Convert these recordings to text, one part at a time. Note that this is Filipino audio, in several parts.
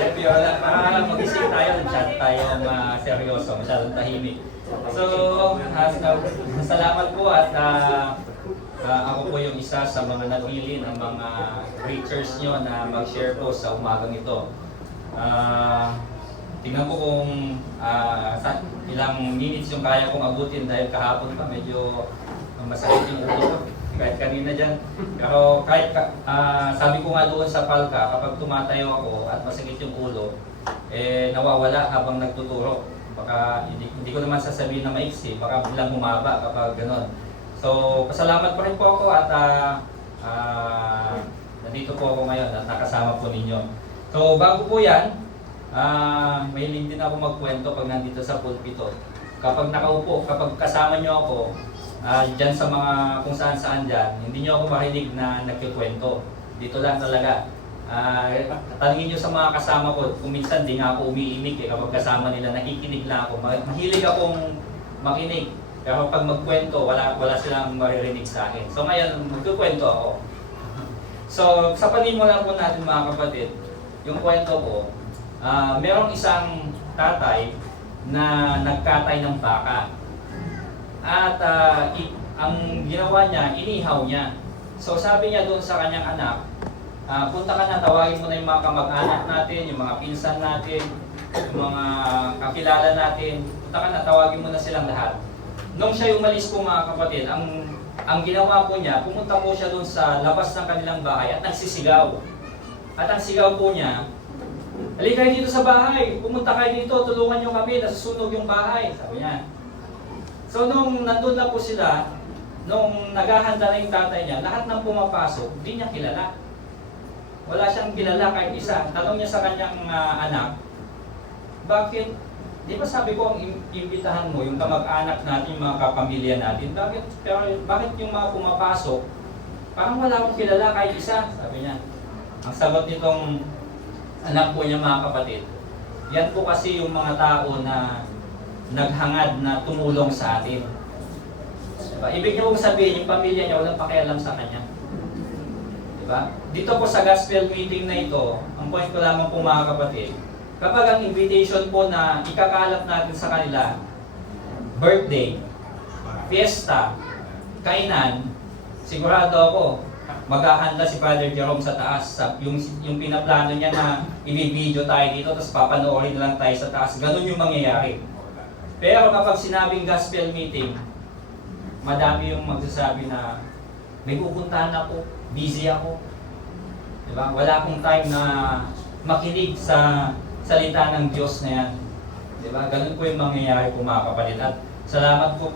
Wala, para mag-isip tayo, chat tayo seryoso, masyadong tahimik. So, salamat po at ako po yung isa sa mga napili ng mga preachers nyo na mag-share po sa umagang ito. Tingnan ko kung sa ilang minutes yung kaya kong abutin dahil kahapon pa medyo masakit yung ulo ko. Kahit kanina dyan. Pero kahit sabi ko nga doon sa palka, kapag tumatayo ako at masakit yung ulo, nawawala habang nagtuturo. Baka hindi ko naman sasabihin na maiksi, baka bilang humaba kapag gano'n. So, pasalamat pa rin po ako at nandito po ako ngayon at nakasama po ninyo. So, bago po yan, may link din ako magkwento pag nandito sa pulpito. Kapag nakaupo, kapag kasama nyo ako, dyan sa mga kung saan dyan, hindi nyo ako marinig na nagkikwento. Dito lang talaga. Tanungin nyo sa mga kasama ko, kung minsan di nga ako umiimik kapag kasama nila, nakikinig lang ako. Mahilig akong makinig. Pero pag magkwento, wala silang maririnig sa akin. So ngayon, magkukwento ako. So, sa panimula po natin mga kapatid, yung kwento ko, merong isang tatay na nagkatay ng baka. At ang ginawa niya, inihaw niya. So sabi niya doon sa kanyang anak, punta ka na, tawagin mo na yung mga kamag-anak natin, yung mga pinsan natin, yung mga kakilala natin. Punta ka na, tawagin mo na silang lahat. Nung siya umalis po mga kapatid, ang ginawa po niya, pumunta po siya doon sa labas ng kanilang bahay at nagsisigaw. At ang sigaw po niya, halika kayo dito sa bahay, pumunta kayo dito, tulungan niyo kami, nasusunog yung bahay, sabi niya. So nung nandun na po sila, nung naghahanda na yung tatay niya, lahat ng pumapasok, hindi niya kilala. Wala siyang kilala kahit isa. Tanong niya sa kanyang anak, bakit, di ba sabi ko ang imbitahan mo, yung kamag-anak natin, yung mga kapamilya natin, bakit yung mga pumapasok, parang wala akong kilala kahit isa, sabi niya. Ang sagot nitong anak po niya mga kapatid, yan po kasi yung mga tao na naghangad na tumulong sa atin. Diba? Ibig niyo pong sabihin, yung pamilya niya walang pakialam sa kanya. Diba? Dito po sa gospel meeting na ito, ang point ko lamang po mga kapatid, kapag ang invitation po na ikakalap natin sa kanila, birthday, fiesta, kainan, sigurado ako, maghahanda si Father Jerome sa taas. Yung pinaplano niya na i-video tayo dito, tapos papanoorin na lang tayo sa taas. Ganun yung mangyayari. Pero kapag sinabing gospel meeting, madami yung magsasabi na may pupuntahan ako, busy ako. Diba? Wala akong time na makinig sa salita ng Diyos na yan. Diba? Ganun po yung mangyayari po mga kapatid. At salamat po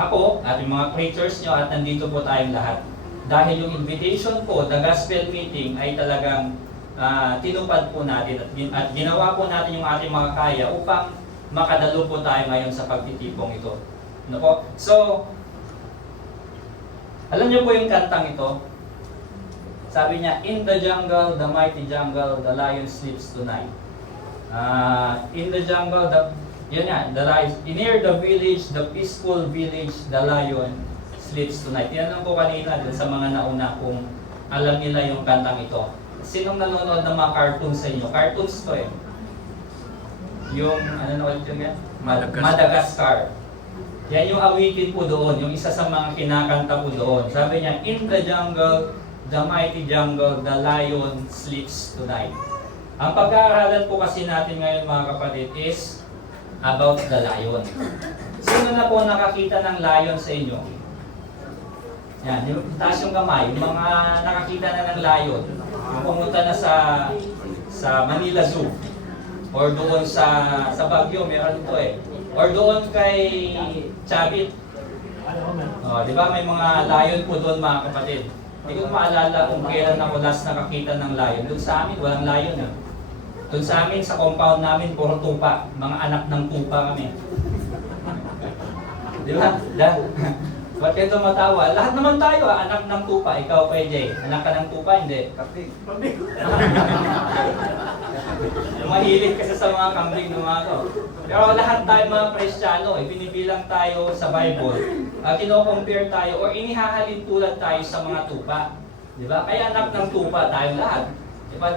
ako at yung mga preachers nyo at nandito po tayong lahat. Dahil yung invitation po, the gospel meeting ay talagang tinupad po natin at ginawa po natin yung ating mga kaya upang makadalo po tayo ngayon sa pagtitipong ito. Ano po? So, alam niyo po yung kantang ito? Sabi niya, in the jungle, the mighty jungle, the lion sleeps tonight. In the jungle, the lion, near the village, the peaceful village, the lion sleeps tonight. Yan lang po kanina sa mga nauna kung alam nila yung kantang ito. Sinong nanonood ng mga cartoons sa inyo? Cartoons to eh. Yung, ano na ulit yun yan? Madagascar. Yan yung awitin po doon, yung isa sa mga kinakanta po doon. Sabi niya, in the jungle, the mighty jungle, the lion sleeps tonight. Ang pag-aaralan po kasi natin ngayon mga kapatid is about the lion. Sino na po nakakita ng lion sa inyo? Yan, yung taas yung kamay, yung mga nakakita na ng lion, yung pumunta na sa Manila Zoo, or doon sa Baguio, meron ito eh. Or doon kay Chavit. Di ba may mga lion po doon mga kapatid. Hindi ko maalala kung kailan ako last nakakita ng lion. Doon sa amin, walang lion eh. Doon sa amin, sa compound namin, puro tupa. Mga anak ng tupa kami. Di ba? Ba't kayo tumatawa? Lahat naman tayo, anak ng tupa. Ikaw, PJ, anak ka ng tupa, hindi? Kapig. Mahilig kasi sa mga kambing ng mga to. Pero lahat tayo mga Kristiyano, binibilang tayo sa Bible, kino-compare tayo o inihahalin tulad tayo sa mga tupa. Di ba? Kaya anak ng tupa tayo lahat. Di ba?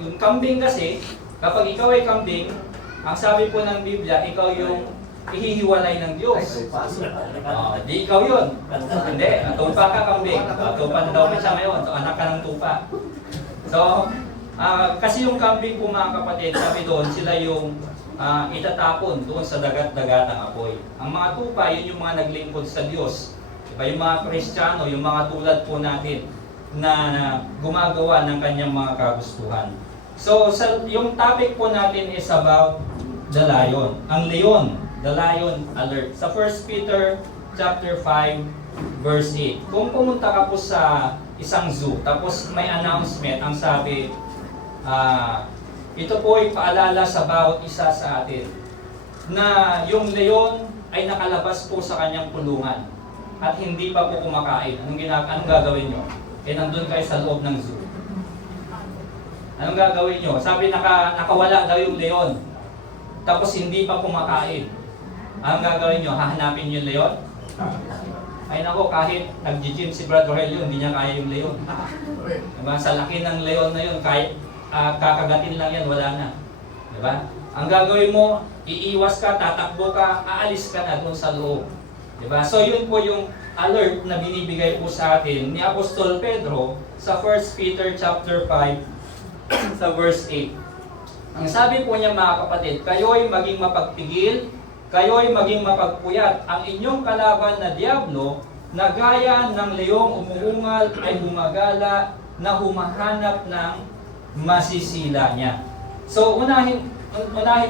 Yung kambing kasi, Kapag ikaw ay kambing, ang sabi po ng Biblia, ikaw yung ihihiwalay ng Diyos. Di ikaw yun. Hindi, tupa ka kambing. Tupa na daw siya ngayon. So, anak ka ng tupa. So, kasi yung kambing po mga kapatid, sabi doon, sila yung itatapon doon sa dagat-dagatang apoy. Ang mga tupa, yun yung mga naglingkod sa Diyos. Diba? Yung mga Kristiyano, yung mga tulad po natin na gumagawa ng kanyang mga kagustuhan. So, yung topic po natin is about the lion. Ang leon, the lion alert. Sa 1 Peter chapter 5, verse 8. Kung pumunta ka po sa isang zoo, tapos may announcement, ang sabi, ito po ay paalala sa bawat isa sa atin na yung leon ay nakalabas po sa kanyang kulungan at hindi pa po kumakain. Anong gagawin nyo? Nandun kayo sa loob ng zoo. Anong gagawin nyo? Sabi nakawala daw yung leon, tapos hindi pa kumakain. Anong gagawin nyo? Hahanapin yung leon? Ay nako, kahit nag-gym si Brad Rogelio, hindi niya kaya yung leon. Diba? Sa laki ng leon na yun, kahit kakagatin lang yan, wala na. Diba? Ang gagawin mo, iiwas ka, tatakbo ka, aalis ka na doon sa loob. Diba? So yun po yung alert na binibigay po sa atin ni Apostol Pedro sa 1 Peter chapter 5 sa verse 8. Ang sabi po niya mga kapatid, kayo'y maging mapagpigil, kayo'y maging mapagpuyat. Ang inyong kalaban na diablo, na gaya ng leong umuungal ay gumagala na humahanap ng masisila niya. So unahin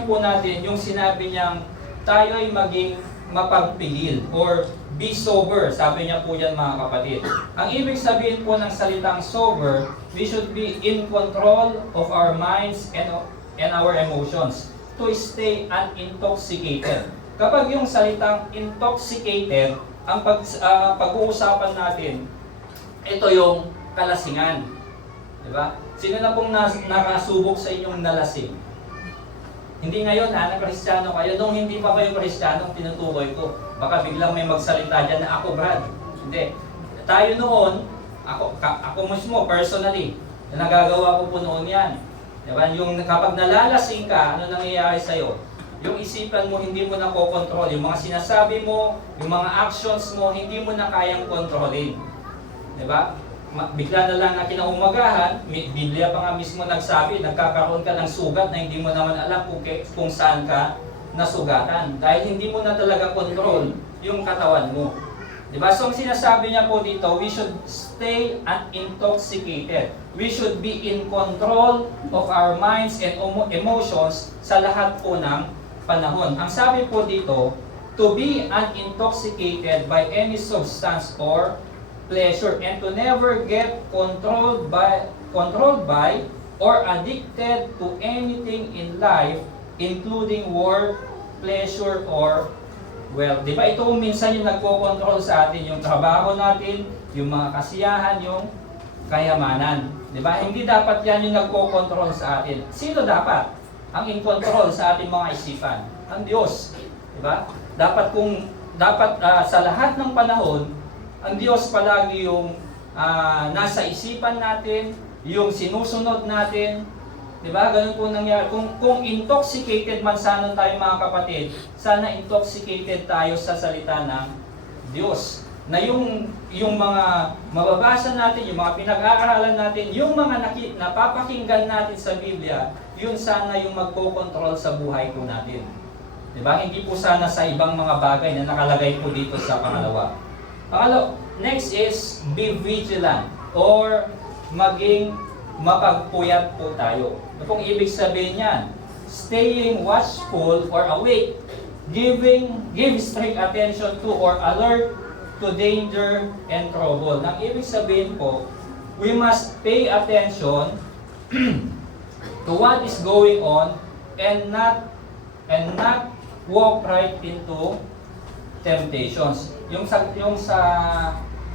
po natin yung sinabi niyang tayo'y maging mapagpigil or be sober. Sabi niya po yan mga kapatid. Ang ibig sabihin po ng salitang sober, we should be in control of our minds and our emotions to stay unintoxicated. Kapag yung salitang intoxicated, ang pag-uusapan natin, ito yung kalasingan. Diba? Sino na pong nakasubok sa inyong nalasing? Hindi ngayon na Kristiyano kayo. Nung hindi pa kayo Kristiyano, tinutukoy ko. Baka biglang may magsalita dyan na ako, Brad. Hindi. Tayo noon, ako mismo, personally, nagagawa ko po noon yan. Diba? Yung kapag nalalasing ka, ano nangyayari sa'yo? Yung isipan mo, hindi mo na kokontrol. Yung mga sinasabi mo, yung mga actions mo, hindi mo na kayang kontrolin. Diba? Bigla na lang na kinaumagahan, Biblia pa nga mismo nagsabi, nagkakaroon ka ng sugat na hindi mo naman alam kung saan ka nasugatan. Dahil hindi mo na talaga control yung katawan mo. Diba? So ang sinasabi niya po dito, we should stay unintoxicated. We should be in control of our minds and emotions sa lahat po ng panahon. Ang sabi po dito, to be unintoxicated by any substance or pleasure and to never get controlled by or addicted to anything in life, including work, pleasure, or wealth. Di ba ito minsan yung nagko-control sa atin, yung trabaho natin, yung mga kasiyahan, yung kayamanan. Di ba? Hindi dapat yan yung nagko-control sa atin. Sino dapat ang in-control sa ating mga isipan? Ang Diyos. Di ba? Dapat sa lahat ng panahon, ang Diyos palagi yung nasa isipan natin, yung sinusunod natin. Diba? Ganun po nangyari. Kung intoxicated man sana tayo mga kapatid, sana intoxicated tayo sa salita ng Diyos. Na yung mga mababasa natin, yung mga pinag-aaralan natin, yung mga napapakinggan natin sa Biblia, yun sana yung magko-control sa buhay po natin. Diba? Hindi po sana sa ibang mga bagay na nakalagay po dito sa pangalawa. Next is be vigilant or maging mapagpuyat po tayo. Ano pong ibig sabihin niyan? Staying watchful or awake, give strict attention to or alert to danger and trouble. Nang ibig sabihin po, we must pay attention to what is going on and not walk right into temptations. Yung sa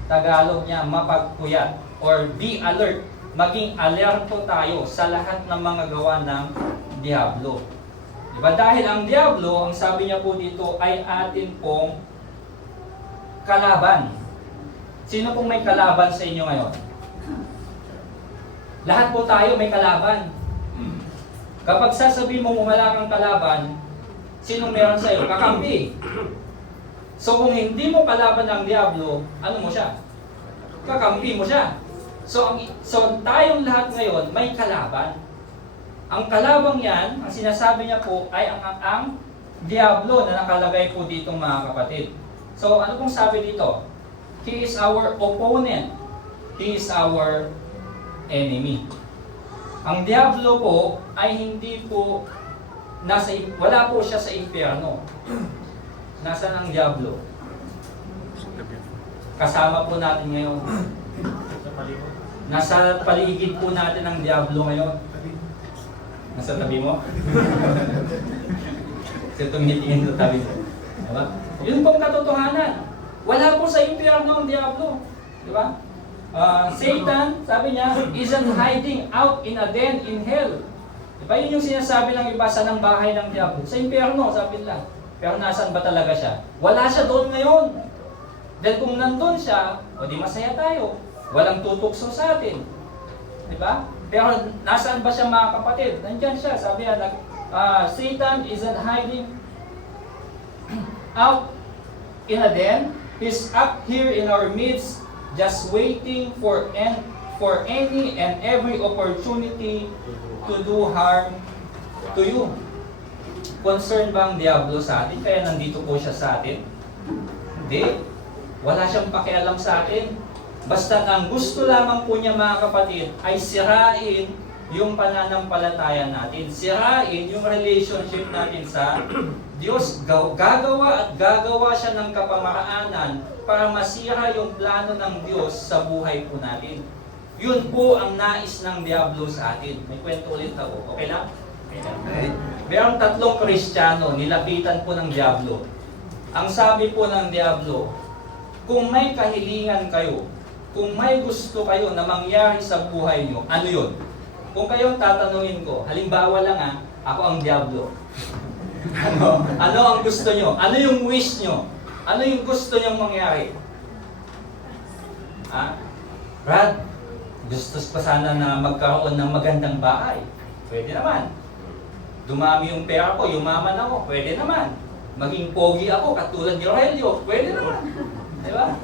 Tagalog niya, mapagpuyat or be alert. Maging alerto tayo sa lahat ng mga gawa ng Diablo. Diba? Dahil ang Diablo, ang sabi niya po dito, ay atin pong kalaban. Sino pong may kalaban sa inyo ngayon? Lahat po tayo may kalaban. Kapag sasabihin mo wala kang kalaban, sinong meron sa'yo? Kakampi. So kung hindi mo kalaban ng Diablo, ano mo siya? Kakampi mo siya. So tayong lahat ngayon may kalaban. Ang kalabang yan, ang sinasabi niya po ay ang Diablo na nakalagay po dito mga kapatid. So ano pong sabi dito? He is our opponent. He is our enemy. Ang Diablo po ay hindi po wala po siya sa impyerno. Nasaan ang Diablo? Kasama po natin ngayon. Nasa paligid po natin ang Diablo ngayon. Nasa tabi mo? Kasi tumitingin sa tabi mo. Diba? Yun pong katotohanan. Wala po sa impyerno ang Diablo. Diba? Satan, sabi niya, isn't hiding out in a den in hell. Diba? Yun yung sinasabi ng iba sa ng bahay ng Diablo. Sa impyerno, sabi nila. Pero nasaan ba talaga siya? Wala siya doon ngayon. Dahil kung nandun siya, o di masaya tayo. Walang tutukso sa atin. Diba? Pero nasaan ba siya mga kapatid? Nandyan siya. Sabi niya, Satan isn't hiding out in a den. He's up here in our midst, just waiting for any and every opportunity to do harm to you. Concern ba ang Diablo sa atin? Kaya nandito po siya sa atin? Hindi. Wala siyang pakialam sa atin. Basta ang gusto lamang po niya mga kapatid ay sirain yung pananampalataya natin. Sirain yung relationship natin sa Diyos. Gagawa at gagawa siya ng kapamaraanan para masira yung plano ng Diyos sa buhay po natin. Yun po ang nais ng Diablo sa atin. May kwento ulit ako. Okay lang? Okay. Merong 3 Kristiyano, nilapitan po ng Diablo. Ang sabi po ng Diablo, kung may kahilingan kayo, kung may gusto kayo na mangyari sa buhay nyo, ano yun? Kung kayong tatanungin ko, halimbawa lang ako ang Diablo. Ano ang gusto nyo? Ano yung wish nyo? Ano yung gusto nyong mangyari? Brad, gusto pa sana na magkaroon ng magandang bahay. Pwede naman. Dumami yung pera ko, yumaman ako. Pwede naman. Maging pogi ako, katulad ni Aurelio. Pwede naman. Diba?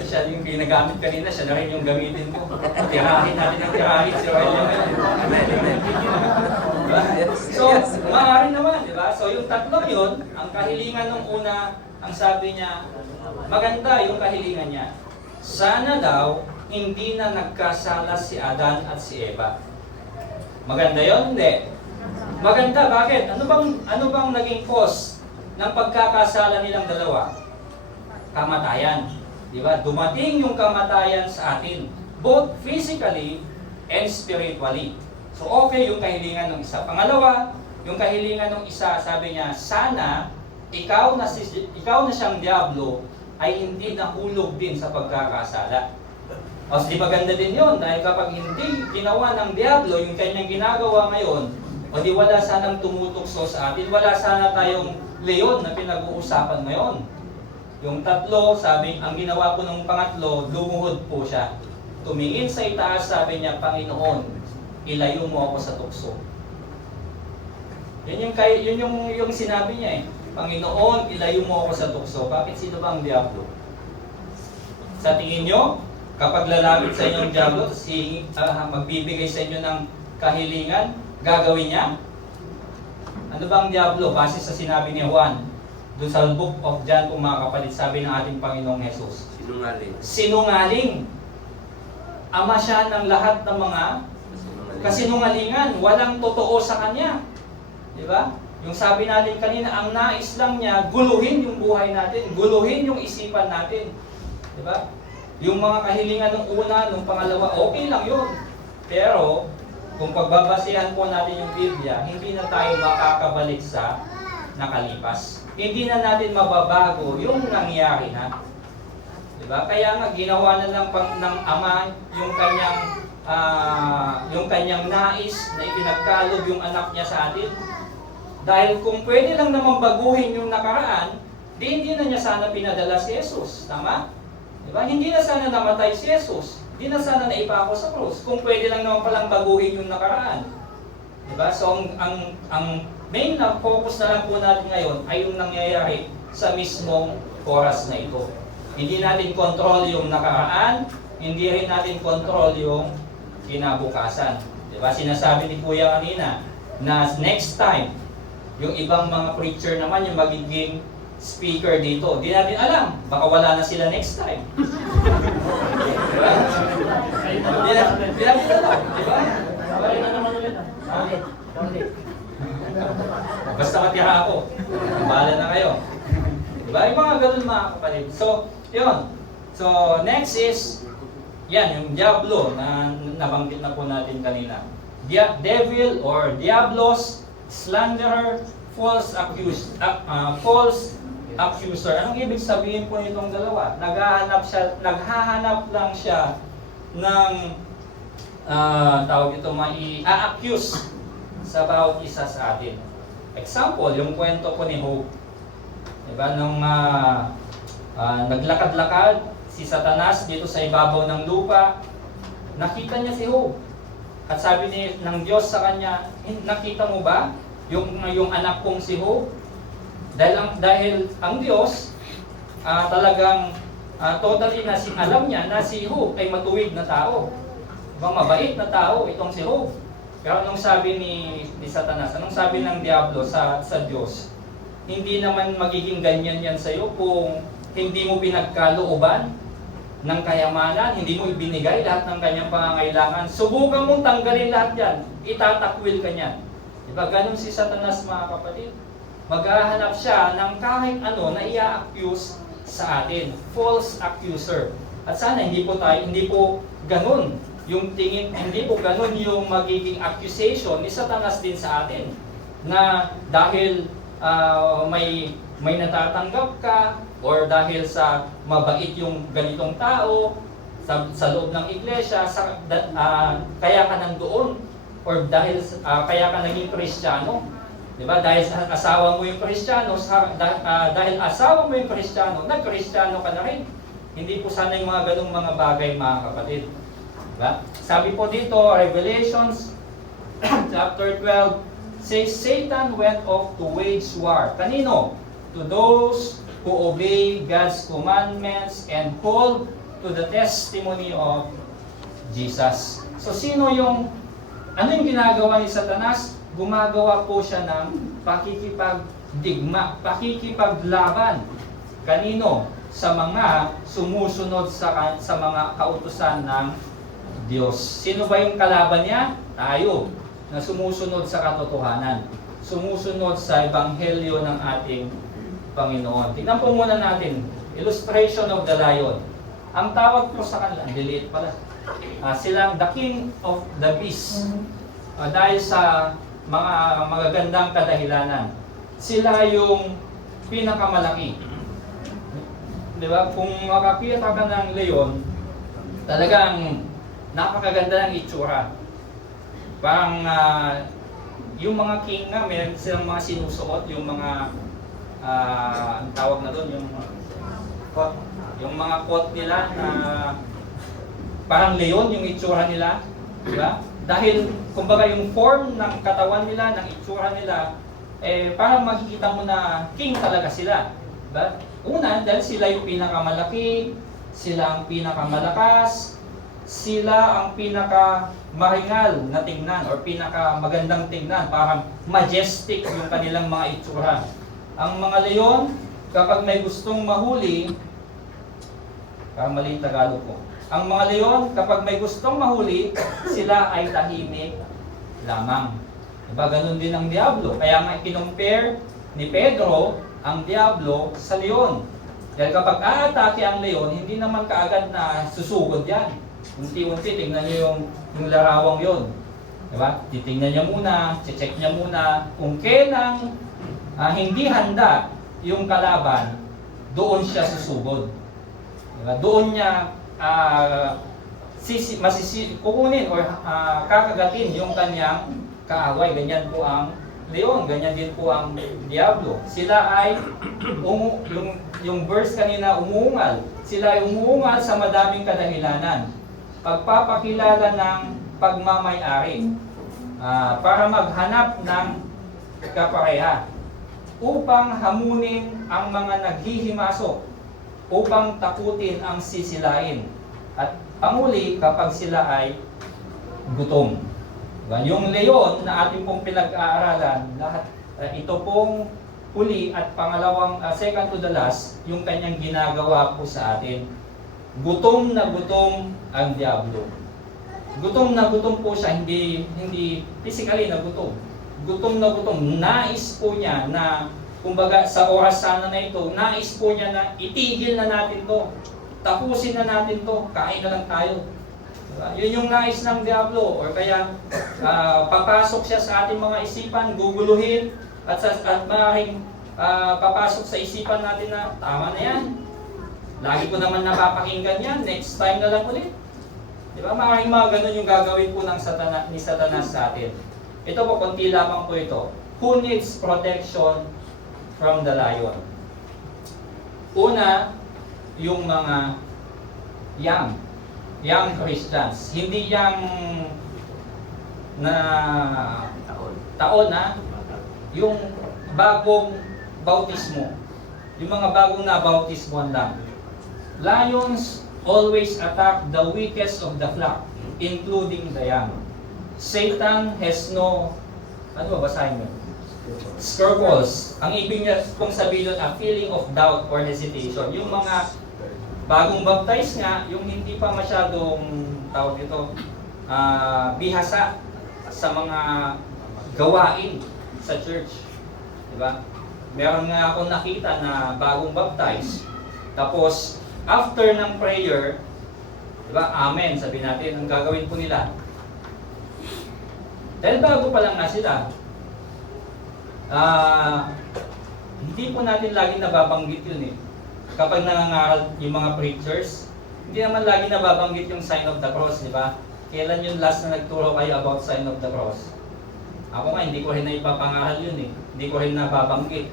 Siya yung ginagamit kanina, siya na rin yung gamitin ko. Tirahin natin ang tirahin si Aurelio. Diba? So, maaari naman, diba? So, yung 3 yun, ang kahilingan nung una, ang sabi niya, maganda yung kahilingan niya. Sana daw, hindi na nagkasala si Adan at si Eva. Maganda yun? Hindi. Maganda, bakit? Ano bang naging cause ng pagkakasala nilang dalawa? Kamatayan. Diba? Dumating yung kamatayan sa atin, both physically and spiritually. So okay yung kahilingan ng isa. Pangalawa, yung kahilingan ng isa, sabi niya, sana ikaw na siyang Diablo ay hindi nahulog din sa pagkakasala. O di maganda din yun, dahil kapag hindi ginawa ng Diablo yung kanyang ginagawa ngayon, o di wala sanang tumutukso sa atin, wala sana tayong leon na pinag-uusapan ngayon. Yung 3, sabi, ang ginawa ko ng pangatlo, lumuhod po siya. Tumingin sa itaas, sabi niya, Panginoon, ilayo mo ako sa tukso. Yun yung sinabi niya Panginoon, ilayo mo ako sa tukso. Bakit sino ba ang Diablo? Sa tingin nyo, kapag lalapit sa inyo ang Diablo, magbibigay sa inyo ng kahilingan, gagawin niya? Ano ba ang Diablo? Base sa sinabi ni Juan, doon sa book of John, kung mga kapatid, sabi ng ating Panginoong Jesus. Sinungaling. Sinungaling. Ama siya ng lahat ng mga kasinungalingan. Walang totoo sa kanya. Diba? Yung sabi natin kanina, ang nais lang niya, guluhin yung buhay natin, guluhin yung isipan natin. Diba? Yung mga kahilingan ng una, ng pangalawa, okay lang yun. Pero, kung pagbabasihan po natin yung Biblia, hindi na tayo makakabalik sa nakalipas. Hindi na natin mababago yung nangyari na. Diba? Kaya nga ginawa na ng Ama yung kanyang nais na ipinagkaloob yung anak niya sa atin. Dahil kung pwede lang naman baguhin yung nakaraan, hindi na niya sana pinadala si Jesus. Tama? Diba? Hindi na sana namatay si Jesus. Hindi na sana naipako sa krus. Kung pwede lang naman palang baguhin yung nakaraan. Diba? So ang main na focus na lang po natin ngayon ay yung nangyayari sa mismong oras na ito. Hindi natin control yung nakaraan, hindi rin natin control yung kinabukasan. Diba? Sinasabi ni Kuya kanina na next time, yung ibang mga preacher naman yung magiging speaker dito. Hindi natin alam, baka wala na sila next time. Diba? Hindi natin alam. Diba? Basta matira ako. Bahala na kayo. Diba? Yung mga ganun mga kapatid. So, yun. So, next is, yan, yung Diablo na nabanggit na po natin kanina. Devil or Diablos, slanderer, false accuser. Anong ibig sabihin po nitong dalawa? Naghahanap lang siya ng tawag ito, mai-accuse sa bawat isa sa atin. Example, yung kwento po ni Job. Diba? Nung naglakad-lakad si Satanas dito sa ibabaw ng lupa, nakita niya si Job. At sabi ng Diyos sa kanya, nakita mo ba yung anak kong si Job? Dahil ang Diyos talagang totally alam niya na si Job ay matuwid na tao. Mabait na tao itong si Job. Pero anong sabi ni Satanas? Anong sabi ng Diablo sa Diyos? Hindi naman magiging ganyan yan sa iyo kung hindi mo pinagkalooban ng kayamanan, hindi mo ibinigay lahat ng kanyang pangangailangan. Subukan mong tanggalin lahat yan. Itatakwil ka niyan. Diba? Ganun si Satanas mga kapatid. Maghahanap siya ng kahit ano na i-accuse sa atin. False accuser. At sana hindi po ganun yung tingin, hindi po ganun yung magiging accusation ni Satanas din sa atin. Na dahil may natatanggap ka, or dahil sa mabait yung ganitong tao sa loob ng iglesia, kaya ka nandoon, or dahil kaya ka naging Kristiyano. Diba? Dahil asawa mo yung Kristiyano, dahil asawa mo yung Kristiyano, nag-Kristiyano ka na rin. Hindi po sana yung mga ganung mga bagay mga kapatid. Diba? Sabi po dito, Revelations chapter 12 says, Satan went off to wage war. Kanino? To those who obey God's commandments and hold to the testimony of Jesus. So ano yung ginagawa ni Satanas? Gumagawa po siya ng pakikipagdigma, pakikipaglaban. Kanino? Sa mga sumusunod sa mga kautusan ng Diyos. Sino ba yung kalaban niya? Tayo, na sumusunod sa katotohanan. Sumusunod sa ebanghelyo ng ating Panginoon. Tingnan po muna natin, illustration of the lion. Ang tawag po sa kanila, delete pala. Silang the king of the beast. Dahil sa mga magagandang kadahilanan. Sila yung pinakamalaki. Diba? Kung makakita ka ng leon, talagang napakaganda ng itsura. Parang yung mga king nga, meron silang mga sinusuot, yung mga ang tawag na doon, yung mga coat nila na parang leon yung itsura nila, di ba? Dahil kumbaga yung form ng katawan nila, ng itsura nila, parang makikita mo na king talaga sila, di ba? Una, dahil sila yung pinakamalaki, sila ang pinakamalakas, sila ang pinakamaringal na tingnan or pinakamagandang tingnan, parang majestic yung kanilang mga itsura. Ang mga leon, kapag may gustong mahuli, mali Tagalog ko. Ang mga leon, kapag may gustong mahuli, sila ay tahimik lamang. Diba, ganun din ang Diablo. Kaya nga kinumpare ni Pedro ang Diablo sa leon. Dahil kapag aatake ang leon, hindi naman kaagad na susugod yan. Unti-unti, tingnan niyo yung larawang yon. Diba? Titingnan niya muna, check niya muna kung kailang hindi handa yung kalaban, doon siya susugod. Diba? Doon niya kukunin or kakagatin yung kanyang kaaway. Ganyan po ang leon, ganyan din po ang Diablo. Sila ay, yung verse kanina, umuungal. Sila ay umuungal sa madaming kadahilanan. Pagpapakilala ng pagmamay-ari. para maghanap ng kapareha, upang hamunin ang mga naghihimasok, upang takutin ang sisilain, at panguli kapag sila ay gutom. Diba? Yung leon na ating pong pinag-aaralan, lahat ito pong huli at pangalawang, second to the last, yung kanyang ginagawa po sa atin. Gutom na gutom ang Diablo. Gutom na gutom po siya, hindi physically na gutom. Gutom na gutom. Nais po niya na, kumbaga sa oras sana na ito, nais po niya na itigil na natin to. Tapusin na natin to. Kain na lang tayo. Diba? Yun yung nais ng Diablo. Or kaya papasok siya sa ating mga isipan, guguluhin, at maaaring papasok sa isipan natin na tama na yan. Lagi ko naman napapakinggan yan, next time na lang ulit. Di ba? Maaaring mga ganun yung gagawin po ng ni Satanas sa atin. Ito po, konti lamang po ito. Who needs protection from the lion? Una, yung mga young Christians. Hindi young na taon na, yung bagong bautismo. Yung mga bagong nabautismoan lang. Lions always attack the weakest of the flock, including the young. Satan has no, ano ba basahin mo? Scruples. Ang ibig niya kung sabihin a feeling of doubt or hesitation. Yung mga bagong baptize nga, yung hindi pa masyadong tawag ito, bihasa sa mga gawain sa church. Diba? Meron nga akong nakita na bagong baptize, tapos after ng prayer, diba, amen, sabi natin, ang gagawin po nila. Dahil bago pa lang na sila, hindi po natin lagi nababanggit yun eh. Kapag nangangaral yung mga preachers, hindi naman lagi nababanggit yung sign of the cross, di ba? Kailan yung last na nagturo kayo about sign of the cross? Ako nga, hindi ko rin na ipapangaral yun eh. Hindi ko rin nababanggit.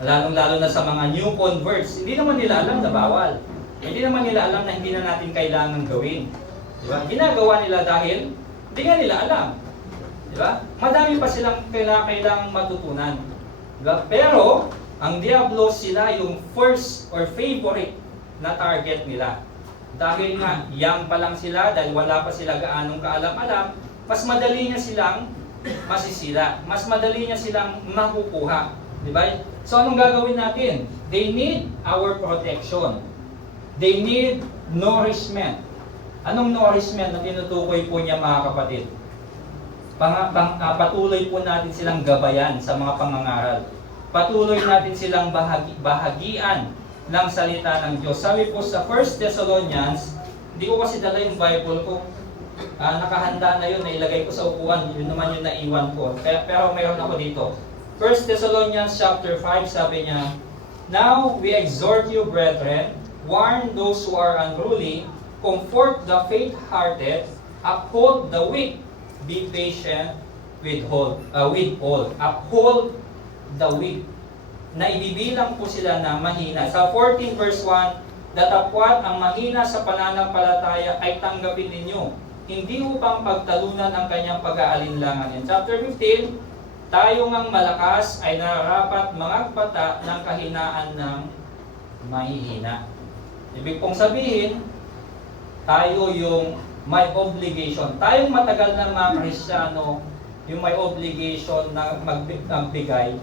Lalong-lalo na sa mga new converts, hindi naman nila alam na bawal. Hindi naman nila alam na hindi na natin kailangan gawin. Di ba? Ginagawa nila dahil hindi nga nila alam. Di ba? Madami pa silang kailangang matutunan. Di ba? Pero, ang Diablo sila yung first or favorite na target nila. Dahil nga, young pa lang sila, dahil wala pa sila gaanong kaalam-alam, mas madali niya silang masisila. Mas madali niya silang makukuha. Diba? So anong gagawin natin? They need our protection. They need nourishment. Anong nourishment na tinutukoy po niya mga kapatid? Patuloy po natin silang gabayan sa mga pangangaral. Patuloy natin silang bahagian ng salita ng Diyos. Sabi po sa 1 Thessalonians, hindi ko kasi dala yung Bible ko. Nakahanda na yun, nailagay ko sa upuan. Yun naman yung naiwan ko. Pero mayroon ako dito. 1 Thessalonians chapter 5, sabi niya, Now we exhort you, brethren, warn those who are unruly, comfort the faint-hearted, uphold the weak, be patient with all. Uphold the weak. Na ibibilang po sila na mahina. Sa 14 verse 1, datapwat ang mahina sa pananampalataya ay tanggapin ninyo, hindi upang pagtalunan ang kanyang pag-aalinlangan. In chapter 15, tayo ngang malakas ay nararapat mangagpata ng kahinaan ng mahihina. Ibig pong sabihin, tayo yung may obligation. Tayong matagal na mga Kristiyano, yung may obligation na magbigay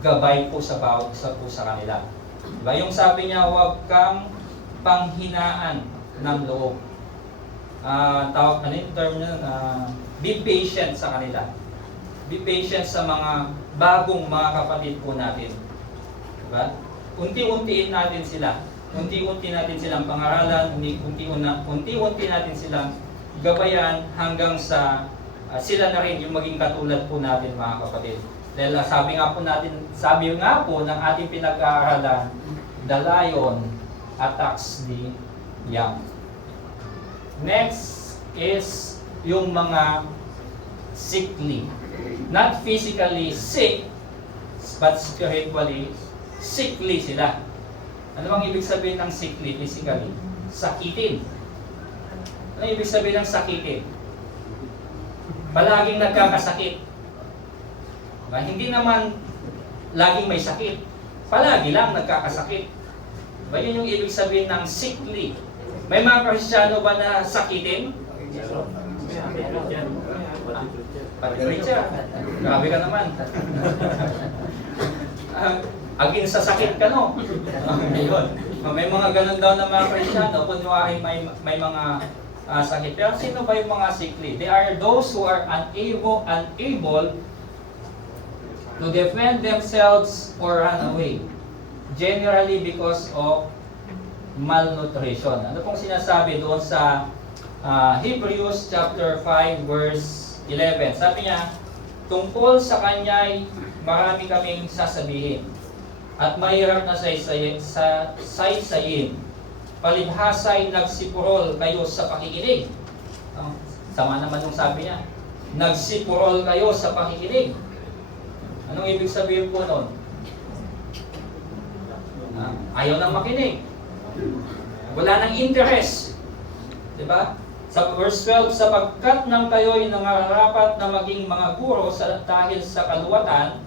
gabay po sa bawat isa po sa kanila. Diba? Yung sabi niya, huwag kang panghinaan ng loob. Tawag, ano yung term niya? Be patient sa kanila. Be patient sa mga bagong mga kapatid po natin. Diba? Unti-untiin natin sila. Unti-unti natin silang pangaralan, unti-unti natin silang gabayan hanggang sa sila na rin yung maging katulad po natin mga kapatid. Dahil sabi nga po ng ating pinag-aaralan, the lion attacks the young. Next is yung mga sickly. Not physically sick, but spiritually sickly sila. Ano bang ibig sabihin ng sickly physically? Sakitin. Ano ibig sabihin ng sakitin? palaging nagkakasakit. Diba? Hindi naman laging may sakit. Palagi lang nagkakasakit. Diba? Yun yung ibig sabihin ng sickly. May mga Kristiyano ba na sakitin? Pati preacher. Grabe ka naman. Agin sa sakit ka, no? Ayun. May mga ganun daw na mga Kristiyano, kunwari may mga sakit. Pero sino ba yung mga sickly? They are those who are unable to defend themselves or run away. Generally because of malnutrition. Ano pong sinasabi doon sa Hebrews chapter 5 verse 11? Sabi niya, tungkol sa kanya'y marami kaming sasabihin at mahirap na saysayin. Palibhasa'y nagsipurol kayo sa pakikinig. Sama naman yung sabi niya. Nagsipurol kayo sa pakikinig. Anong ibig sabihin po nun? Ayaw nang makinig. Wala nang interest. Diba? Sa verse 12, sapagkat nang kayo'y nangarapat na maging mga guro dahil sa kaluwatan,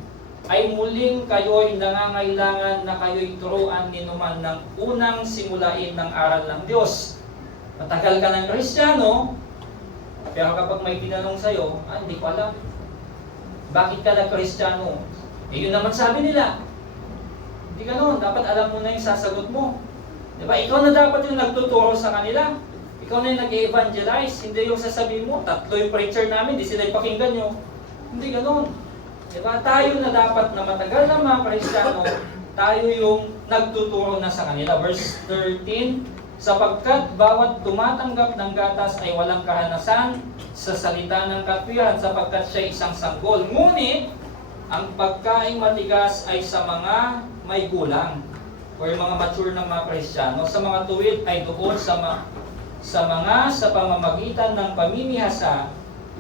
ay muling kayo'y nangangailangan na kayo'y turuan ninuman ng unang simulain ng aral ng Diyos. Matagal ka ng Kristiyano, pero kapag may tinanong sa'yo, hindi ko alam. Bakit ka nag-Kristiyano? Yun naman sabi nila. Hindi ganoon, dapat alam mo na yung sasagot mo. Diba? Ikaw na dapat yung nagtuturo sa kanila. Ikaw na yung nag-evangelize. Hindi yung sasabihin mo, 3 yung preacher namin, di sila ipakinggan nyo. Hindi ganoon. Diba? Tayo na dapat na matagal na mga Kristiyano, tayo yung nagtuturo na sa kanila. Verse 13, sapagkat bawat tumatanggap ng gatas ay walang kahanasan sa salita ng katwiran sapagkat siya isang sanggol. Ngunit, ang pagkain matigas ay sa mga may gulang o yung mga mature ng mga Kristiyano. Sa mga tuwid ay doon sa pamamagitan ng pamimihasa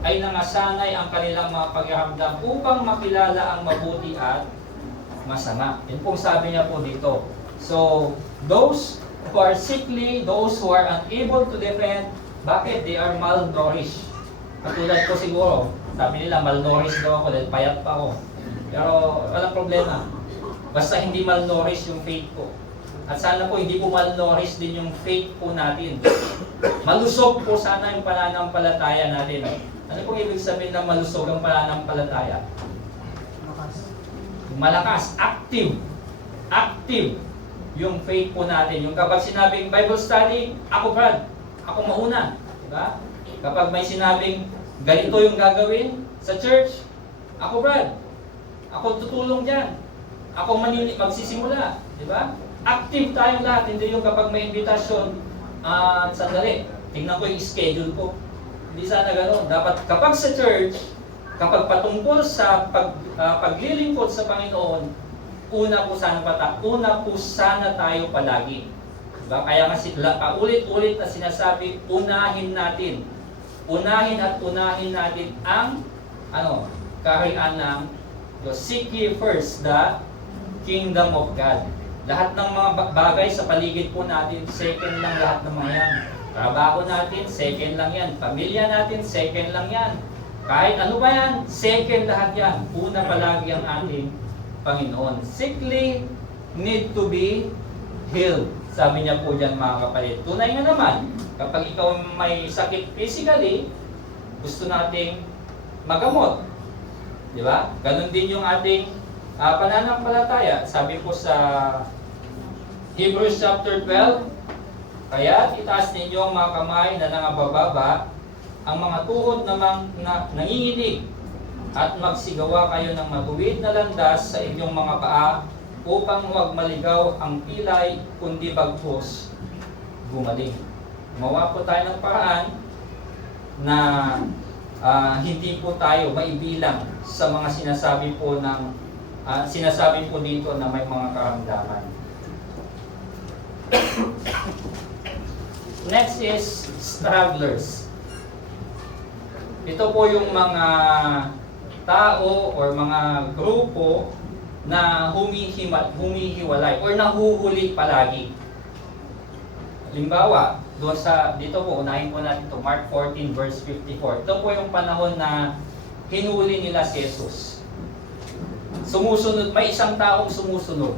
ay nangasanay ang kanilang mga paghahamdam upang makilala ang mabuti at masama. Yun pong sabi niya po dito. So, those who are sickly, those who are unable to defend, bakit? They are malnourished. Katulad ko siguro, sabi nila malnourished daw ako dahil payat pa ako. Pero walang problema. Basta hindi malnourished yung faith ko. At sana po hindi po malnourished din yung faith po natin. Malusog po sana yung pananampalataya natin. Ano pong ibig sabihin ng malusog ang pananampalataya? Malakas, active. Active yung faith po natin. Yung kapag sinabing Bible study, ako Brad, ako mauna. Diba? Kapag may sinabing ganito yung gagawin sa church, ako Brad, ako tutulong dyan. Ako magsisimula. Diba? Active tayong lahat. Hindi yung kapag may invitation, sandali, tingnan ko yung schedule ko. Hindi sana gano'n. Dapat kapag sa church, kapag patungkol sa paglilingkod sa Panginoon, una po sana tayo palagi. Diba? Kaya nga paulit-ulit na sinasabi, unahin natin. Unahin natin ang kaharian ng Diyos. Seek ye first the kingdom of God. Lahat ng mga bagay sa paligid po natin, second lang lahat ng mga yan. Trabaho natin, second lang yan. Pamilya natin, second lang yan. Kahit ano ba yan, second lahat yan. Una palagi ang ating Panginoon. Sickly need to be healed. Sabi niya po dyan mga kapatid. Tunay nga naman, kapag ikaw may sakit physically, gusto nating magamot. Di ba? Ganon din yung ating pananampalataya. Sabi po sa Hebrews chapter 12, kaya itaas ninyo ang mga kamay na nangabababa, ang mga tuhod namang nanginginig, at magsigawa kayo ng matuwid na landas sa inyong mga paa upang huwag maligaw ang pilay, kundi bagkus gumaling. Gumawa po tayo ng paraan na hindi po tayo maibilang sa mga sinasabi po dito na may mga karamdaman. Next is strugglers. Ito po yung mga tao or mga grupo na humihiwalay or nahuhuli palagi. Halimbawa, doon sa, dito po, unahin po natin to Mark 14 verse 54. Ito po yung panahon na hinuli nila si Jesus. Sumusunod, may isang taong sumusunod,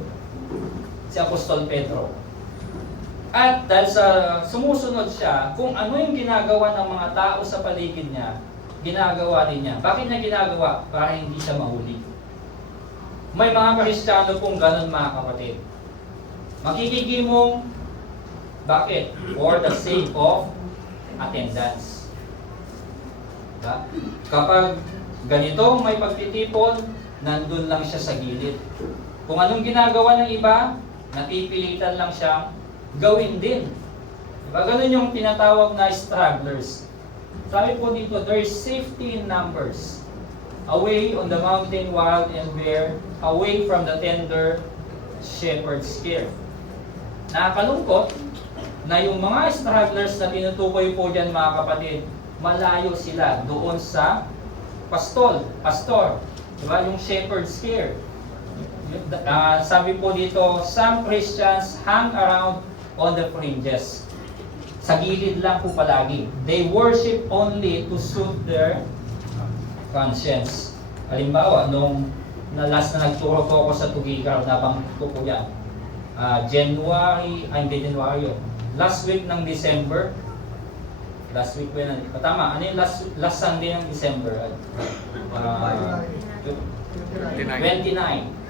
si Apostol Pedro. At dahil sa sumusunod siya, kung ano yung ginagawa ng mga tao sa paligid niya, ginagawa din niya. Bakit niya ginagawa? Para hindi siya mahuli. May mga Kristiyano pong ganun, mga kapatid. Makikigimong, bakit? For the sake of attendance. Diba? Kapag ganito may pagtitipon, nandun lang siya sa gilid. Kung anong ginagawa ng iba, napipilitan lang siyang gawin din. Diba? Ganun yung tinatawag na stragglers. Sabi po dito, there is safety in numbers. Away on the mountain, wild and bare, away from the tender shepherd's care. Nakakalungkot na yung mga stragglers na tinutukoy po dyan, mga kapatid, malayo sila doon sa pastor. Diba? Yung shepherd's care. Sabi po dito, some Christians hang around on the fringes. Sa gilid lang po palagi. They worship only to suit their conscience. Halimbawa, nung last na nagturo ko ako sa Tugigaw, nabanggit ko po yan. January, last week ng December. Last week po yan. Tama, ano yung last Sunday ng December? 29.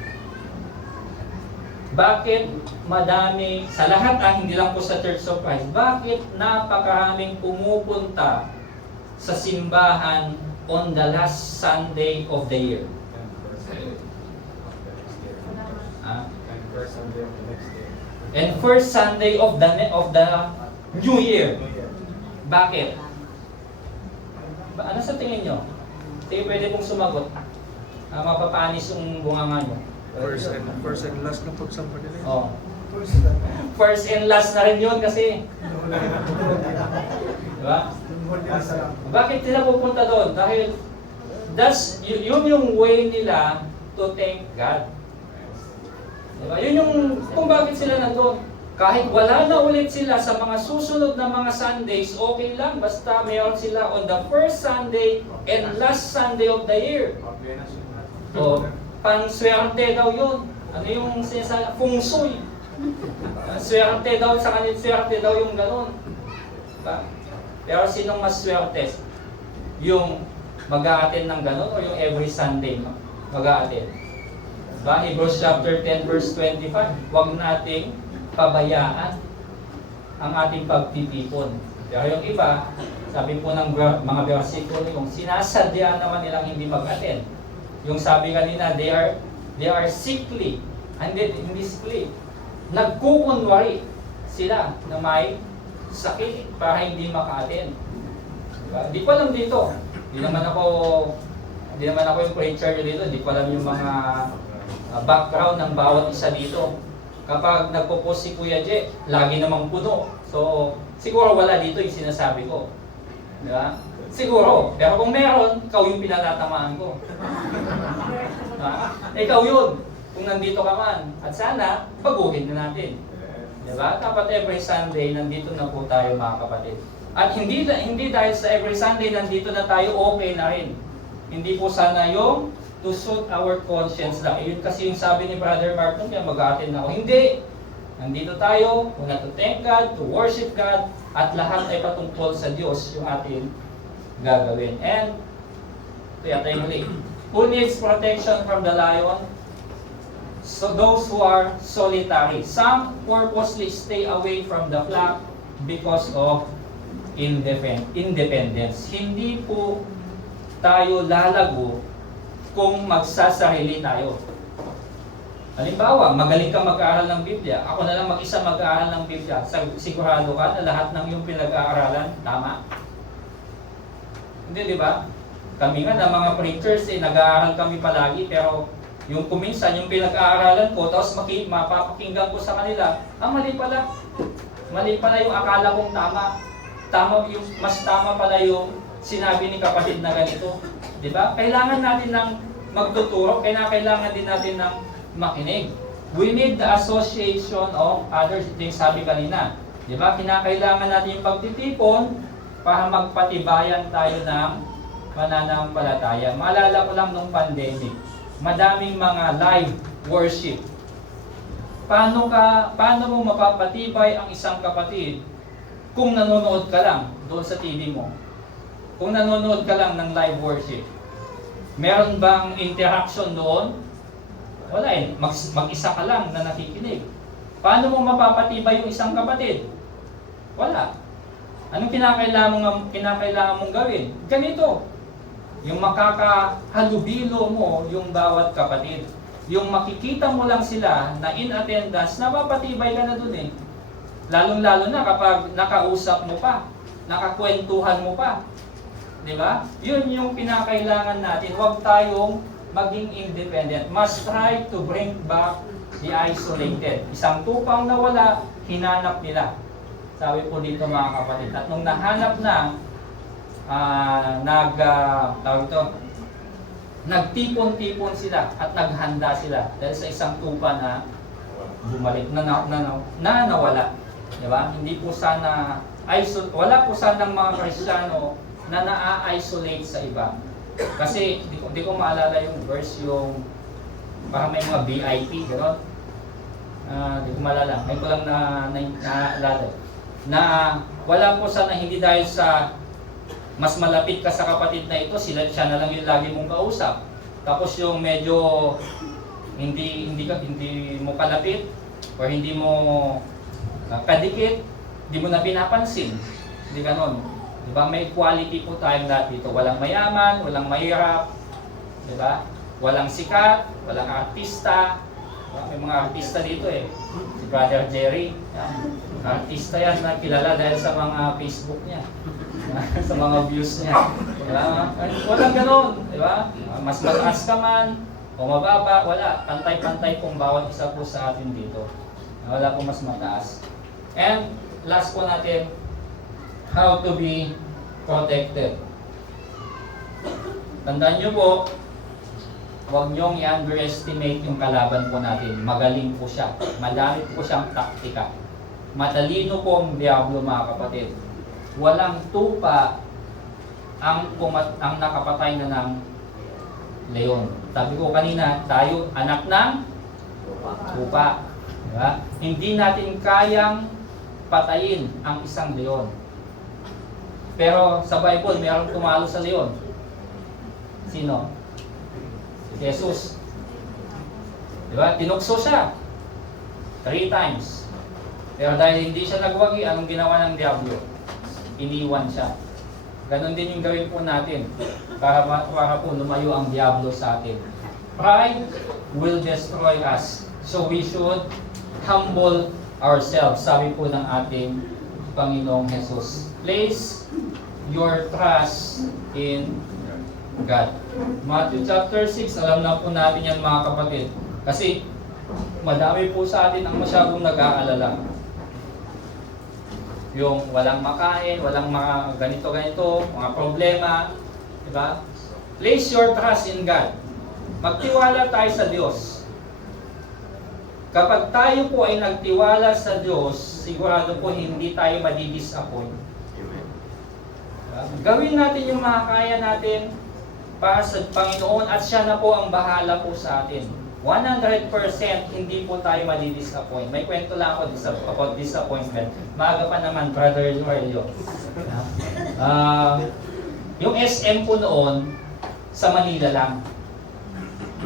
Bakit madami, sa lahat hindi lang po sa Church of Christ, bakit napakaraming pumupunta sa simbahan on the last Sunday of the year? And first Sunday of the New Year. Bakit? Ano sa tingin nyo? Sige, pwede pong sumagot. Mapapanis yung bunganga nyo. First and last na pagsamba nila. Oh. First and last na rin yun kasi. Diba? Bakit sila pupunta doon? Dahil yun yung way nila to thank God. Diba? Yun yung kung bakit sila nandun. Kahit wala na ulit sila sa mga susunod na mga Sundays, okay lang. Basta mayroon sila on the first Sunday and last Sunday of the year. So, panswerte daw yun. Ano yung sinasabi? Feng Shui. Swerte daw sa kanil, swerte daw yung ganun. Diba? Pero sinong mas swerte? Yung mag-a-attend ng ganun o yung every Sunday mag-a-attend? Diba? Hebrews chapter 10 verse 25, huwag nating pabayaan ang ating pagtitipon. Pero yung iba, sabi po ng mga versikulo, yung sinasadya naman nilang hindi mag-attend. Yung sabi kanina, they are sickly. Hindi sickly. Nagkukunwari sila na may sakit para hindi maka-attend. Diba? Di ko alam dito. Di naman ako yung preacher dito. Di ko alam yung mga background ng bawat isa dito. Kapag nagpo-post si Kuya J, lagi namang puno. So, siguro wala dito yung sinasabi ko. Diba? Siguro. Pero kung meron, ikaw yung pinatatamaan ko. Ikaw yun. Kung nandito ka man. At sana, baguhin na natin. Diba? Dapat every Sunday, nandito na po tayo, mga kapatid. At hindi dahil sa every Sunday, nandito na tayo, okay na rin. Hindi po sana yung to suit our conscience lang. Yun kasi yung sabi ni Brother Martin, kaya mag-a-attend ako. Hindi! Nandito tayo, una to thank God, to worship God, at lahat ay patungkol sa Diyos yung atin gagawin. And, kaya tayo muli. Who needs protection from the lion? So those who are solitary. Some purposely stay away from the flock because of independence. Hindi po tayo lalago kung magsasarili tayo. Halimbawa, magaling ka mag-aaral ng Biblia. Ako na lang mag-isa mag-aaral ng Biblia. Sigurado ka na lahat ng yung pinag-aaralan, tama? Hindi, di ba? Kami nga na mga preachers, nag-aaral kami palagi, pero yung kuminsan, yung pinag-aaralan ko, tapos mapapakinggan ko sa kanila, mali pala. Mali pala yung akala kong tama. Mas tama pala yung sinabi ni kapatid na ganito. Di ba? Kailangan natin ng magtuturo, kailangan din natin ng makinig. We need the association of others. Ito yung sabi kanina. Di ba? Kinakailangan natin yung pagtitipon para magpatibayan tayo ng pananampalataya. Maalala ko lang nung pandemic, madaming mga live worship. Paano mo mapapatibay ang isang kapatid kung nanonood ka lang doon sa TV mo? Kung nanonood ka lang ng live worship, meron bang interaction doon? Wala eh. Mag-isa ka lang na nakikinig. Paano mo mapapatibay yung isang kapatid? Wala. Anong kinakailangan mong gawin? Ganito. Yung makakahalubilo mo yung bawat kapatid. Yung makikita mo lang sila na in attendance, napapatibay ka na dun eh. Lalong-lalo na kapag nakausap mo pa, nakakwentuhan mo pa. Di ba? Yun yung kinakailangan natin. Huwag tayong maging independent. Must try to bring back the isolated. Isang tupang nawala, hinanap nila. Sabi po dito mga kapatid. At nung nahanap na, nagtipon-tipon sila at naghanda sila dahil sa isang tupa na bumalik na nawala. Diba? Hindi po sana wala po sanang mga Kristiyano na na-isolate sa iba. Kasi di ko maalala yung verse, yung parang may mga VIP, gano'n. Di ko maalala. May ko lang naalala. Na wala po sana hindi dahil sa mas malapit ka sa kapatid na ito, siya na lang yung lagi mong kausap. Tapos yung medyo hindi mo kalapit or hindi mo kadikit, hindi mo na pinapansin. Hindi ganon. Diba? May equality po tayong lahat dito. Walang mayaman, walang mahirap, diba? Walang sikat, walang artista. Diba? May mga artista dito eh. Si Brother Jerry, yan. Artista yan na kilala dahil sa mga Facebook niya. Sa mga views niya. Diba? Walang ganon. Diba? Mas mataas ka man o mababa, wala. Pantay-pantay pong bawat isa po sa atin dito. Wala po mas mataas. And last po natin, how to be protected. Tandaan nyo po, huwag nyong i-underestimate yung kalaban po natin. Magaling po siya. Madami po siyang taktika. Matalino po ang diablo mga kapatid. Walang tupa ang nakapatay na ng leon. Sabi ko kanina, tayo anak ng tupa. Diba? Hindi natin kayang patayin ang isang leon. Pero sa Bible, mayroong tumalo sa leon. Sino? Si Jesus. Diba? Tinukso siya 3 times. Pero dahil hindi siya nagwagi, anong ginawa ng diablo? Iniwan siya. Ganon din yung gawin po natin para po lumayo ang diablo sa atin. Pride will destroy us. So we should humble ourselves. Sabi po ng ating Panginoong Jesus. Place your trust in God. Matthew chapter 6, alam na po natin yan mga kapatid. Kasi madami po sa atin ang masyadong nag-aalala. Yung walang makain, walang mga ganito-ganito, mga problema. Diba? Place your trust in God. Magtiwala tayo sa Diyos. Kapag tayo po ay nagtiwala sa Diyos, sigurado po hindi tayo madidisappoint. Diba? Gawin natin yung mga kaya natin para sa Panginoon at siya na po ang bahala po sa atin. 100% hindi po tayo madidisappoint. May kwento lang ako about disappointment. Maaga pa naman, Brother Joelio. Yung SM po noon, sa Manila lang.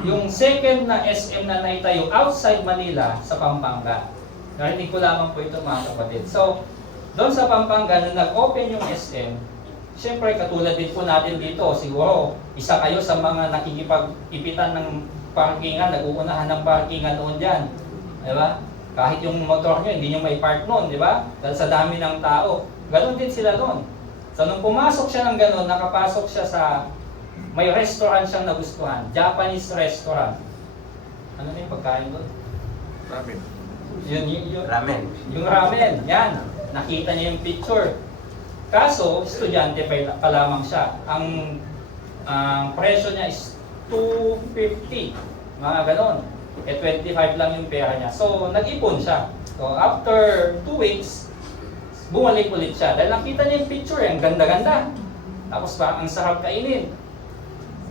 Yung second na SM na naitayo outside Manila, sa Pampanga. Narinig ko lamang po ito mga kapatid. So, doon sa Pampanga, nung nag-open yung SM, siyempre katulad din po natin dito, siguro isa kayo sa mga nakikipag-ipitan ng parkingan, nag-uunahan ng parkingan noon dyan. Diba? Kahit yung motor nyo, hindi nyo may park noon, di ba? Dahil sa dami ng tao. Ganon din sila noon. So, nung pumasok siya ng ganon, nakapasok siya sa may restaurant siyang nagustuhan. Japanese restaurant. Ano na yung pagkain doon? Ramen. Ramen. Yung ramen, yan. Nakita niya yung picture. Kaso, estudyante pa lamang siya. Ang presyo niya is 250, mga ganon. 25 lang yung pera niya. So, nag-ipon siya. So, after 2 weeks, bumalik ulit siya. Dahil nakita niya yung picture, ang ganda-ganda. Tapos pa, ang sarap kainin.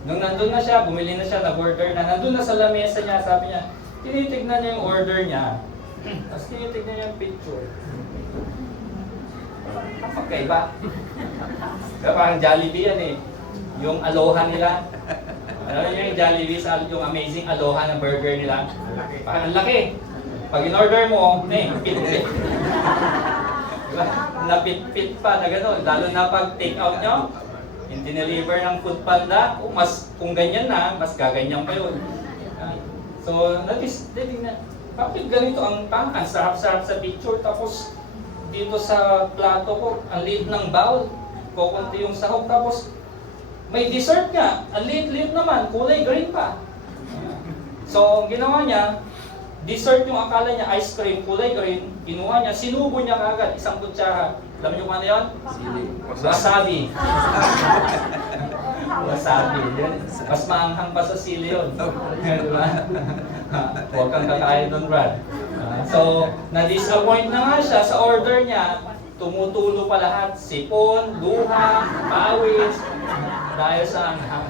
Nung nandun na siya, bumili na siya, nag-order na. Nandun na sa lamesa niya, sabi niya, tinitignan niya yung order niya. Tapos tinitignan niya yung picture. Magkaiba. Kaya parang Jollibee yan eh. Yung aloha nila. Alam niyo yung Jollibee, yung amazing aloha ng burger nila? Parang ang laki. Pag in-order mo, pit-pit. Diba? Napit-pit pa na gano'n. Lalo na pag take out nyo, in-deliver ng Food Panda, kung ganyan na, mas gaganyan pa yun. So, natin bakit ganito ang sarap-sarap sa picture, tapos dito sa plato ko, ang liit ng bowl, kukunti yung sahog, tapos may dessert nga, ang liit-liit naman, kulay green pa. So, ang ginawa niya, dessert yung akala niya, ice cream, kulay green, kinuha niya, sinubo niya kagad, isang kutsara. Alam niyo kung ano yun? Wasabi. Wasabi. Mas maanghang pa sa sili yun. Diba? Huwag kang kakain nun, Brad. So, na-disappoint na nga siya sa order niya. Tumutulo pa lahat. Sipon, luha, pawis, dahil sa anghang.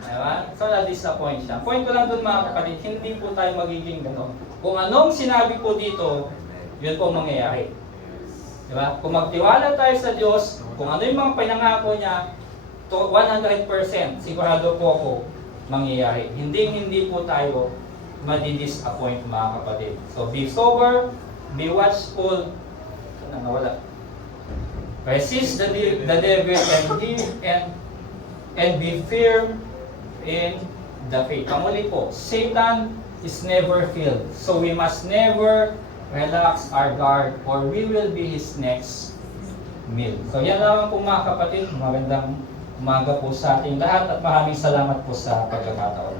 Diba? So, na-disappoint siya. Point ko lang dun mga kapatid, hindi po tayo magiging gano'n. Kung anong sinabi po dito, yun po mangyayari. Diba? Kung magtiwala tayo sa Diyos, kung ano yung mga pinangako niya, to 100% sigurado po ako mangyayari. Hindi po tayo madi-disappoint mga kapatid. So be sober, be watchful, nawala. Resist the devil and be firm in the faith. Pamuli po, Satan is never failed. So we must never relax our guard or we will be his next meal. So yan lang po mga kapatid. Magandang umaga po sa ating lahat at maraming salamat po sa pagkakataon.